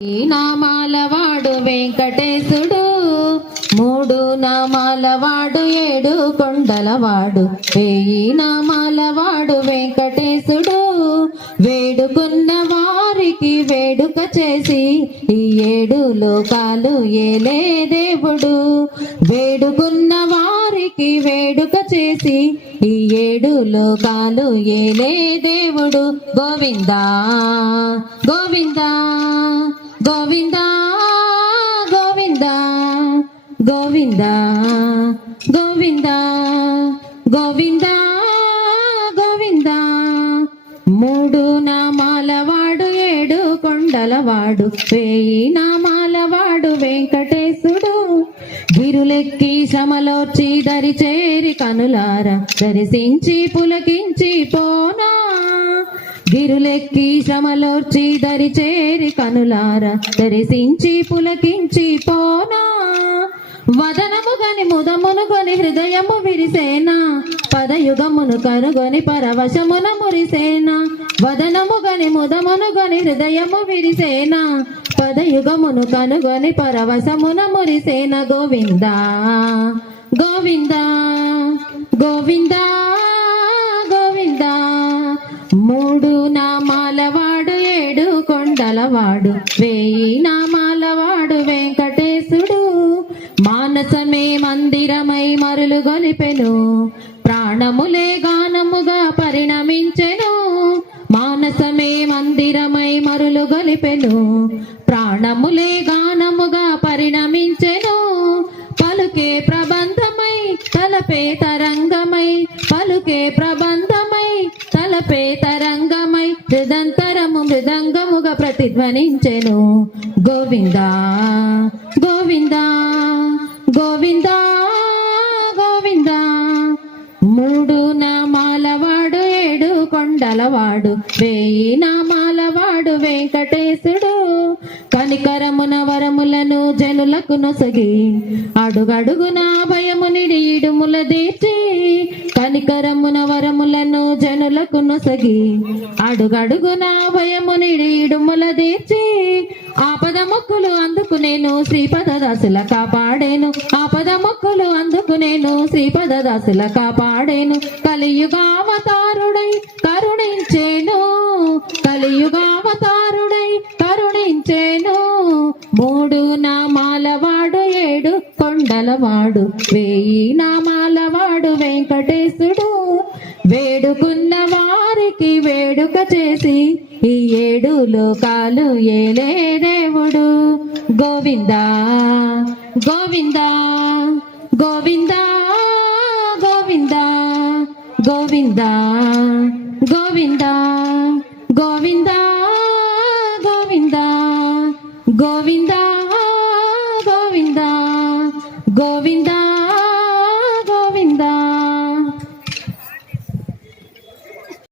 ఈ నామాలవాడు వెంకటేశుడు, మూడు నామాలవాడు, ఏడు కొండలవాడు. వేయి నామాలవాడు వెంకటేశుడు, వేడుకున్న వారికి వేడుక చేసి ఈ ఏడు లోకాలు ఏలే దేవుడు. వేడుకున్న వారికి వేడుక చేసి ఈ ఏడు లోకాలు ఏలే దేవుడు. గోవిందా గోవిందా గోవిందా గోవిందా గోవిందా గోవిందా గోవిందా గోవిందా. మూడు నామాలవాడు, ఏడు కొండలవాడు, వేయి నామాలవాడు వెంకటేశుడు. గిరులెక్కి శ్రమలోర్చి దరి చేరి కనులార దర్శించి పులకించి పోనా. గిరులెక్కి శ్రమలోర్చి దరి చేరి కనులార దర్శించి పులకించి పోనా. వదనము గని ముదమును గొని హృదయము విరిసేనా, పదయుగమును కనుగొని పరవశమున మురిసేనా. వదనము గని ముదమును గని హృదయము విరిసేనా, పదయుగమును కనుగొని పరవశమున మురిసేన. గోవిందా గోవిందా గోవిందా గోవిందా. మూడు నామాలవాడు, ఏడు కొండలవాడు, వేయి నామాలవాడు వెంకటేశుడు. మానసమే మందిరమై మరులు గొలిపెను, ప్రాణములే గానముగా పరిణమించెను. మానసమే మందిరమై మరులు గొలిపెను, ప్రాణములే గానముగా పరిణమించెను. పలుకే ప్రబంధమై తలపే తరంగమై, పలుకే ప్రబంధమై తలపే తరంగమై, హృదంతరము మృదంగముగా ప్రతిధ్వనించెను. గోవిందా గోవిందా గోవిందా గోవిందా. మూడు నామాలవాడు, ఏడు కొండలవాడు, వేయి నామాలవాడు వెంకటేశుడు. కనికరమున వరములను జనులకు నొసగి అడుగడుగున భయము నిడి ఇడుముల దీర్చి. కనికరమున వరములను జనులకు నొసగి అడుగడుగున భయము నిడి ఇడుముల దీర్చి. ఆపద మొక్కులు అందుకునేను శ్రీపదదాసుల కాపాడేను, ఆపద మొక్కులు అందుకునేను శ్రీపదదాసుల కాపాడేను. కలియుగావతారుడై కరుణించేను, కలియుగావతారుడై కరుణించేను. మూడు నామాలవాడు, ఏడు కొండలవాడు, వేయి నామాలవాడు వెంకటేశుడు. వేడుకున్న వారికి వేడుక చేసి ఈ ఏడు లోకాలు ఏలే దేవుడు. గోవిందా గోవిందా గోవిందా గోవిందా గోవిందా గోవిందా గోవిందా గోవిందా గోవిందా గోవిందా గోవిందా